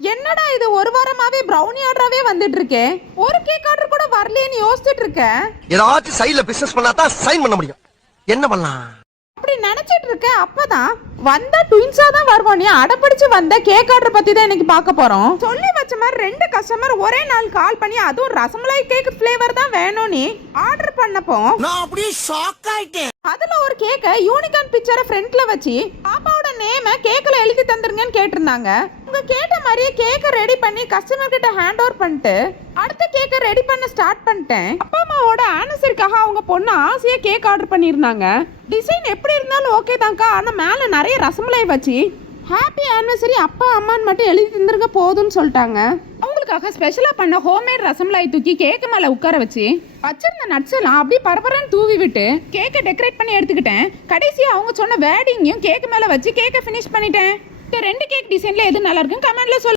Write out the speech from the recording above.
என்னடா இது ஒரு வாரமாவே ப்ரௌனி ஆர்டராவே வந்துட்டு இருக்கே, ஒரு கேக் ஆர்டர் கூட வரலையேன்னு யோசிச்சுட்டு இருக்கேன். ஏதாச்சும் சைடுல பிசினஸ் பண்ணாதான் சைன் பண்ண முடியும். என்ன பண்ணலாம் அப்படி நினைச்சிட்டு இருக்க. அப்பதான் வந்தா ட்வின்ஸா தான் வருவோம். நீ அடப்பிடிச்சு வந்த கேக் ஆர்டர் பத்தி தான் இன்னைக்கு பார்க்க போறோம். சொல்லி வச்ச மாதிரி 2 கஸ்டமர் ஒரே நாள் கால் பண்ணி அதுவும் ரசமலாய் கேக் ஃபிளேவர் தான் வேணும்னு ஆர்டர் பண்ணப்போ நான் அப்படியே ஷாக் ஆயிட்டேன். அதுல ஒரு கேக்க யூனிகார்ன் பிக்சரை ஃப்ரண்ட்ல வச்சு பாப்பாவோட நேம கேக்ல எழுதி தந்துருங்கன்னு கேட்டிருந்தாங்க. உங்க கேட்ட மாதிரியே கேக்க ரெடி பண்ணி கஸ்டமர் கிட்ட ஹேண்ட் ஓவர் பண்ணிட்டு அடுத்த கேக்க ரெடி பண்ண ஸ்டார்ட் பண்ணிட்டேன். அப்பா அம்மாவோட ஆனிவர்சரிக்காக அவங்க பொண்ணு ஆசையா கேக் ஆர்டர் பண்ணியிருந்தாங்க. டிசைன் எப்படி இருந்தாலும் ஓகே தான்க்கா, ஆனா மேல நிறைய ரசமலாய் வச்சு ஹாப்பி ஆனிவர்சரி அப்பா அம்மான்னு மட்டும் எழுதி தந்துருங்க போதும்னு சொல்லிட்டாங்க. அவங்களுக்காக ஸ்பெஷலா பண்ண ஹோம்மேட் ரசமலாய் தூக்கி கேக்கு மேல உட்கார வச்சு வச்சிருந்த நட்ஸ் எல்லாம் அப்படியே பரபரன்னு தூவி விட்டு கேக்கை டெக்கரேட் பண்ணி எடுத்துக்கிட்டேன். கடைசியா அவங்க சொன்ன வேர்டிங்கையும் கேக்கு மேல வச்சு கேக்கை ஃபினிஷ் பண்ணிட்டேன். 2 கேக் டிசைன்ல எது நல்லா இருக்குன்னு கமெண்ட்ல சொல்லு.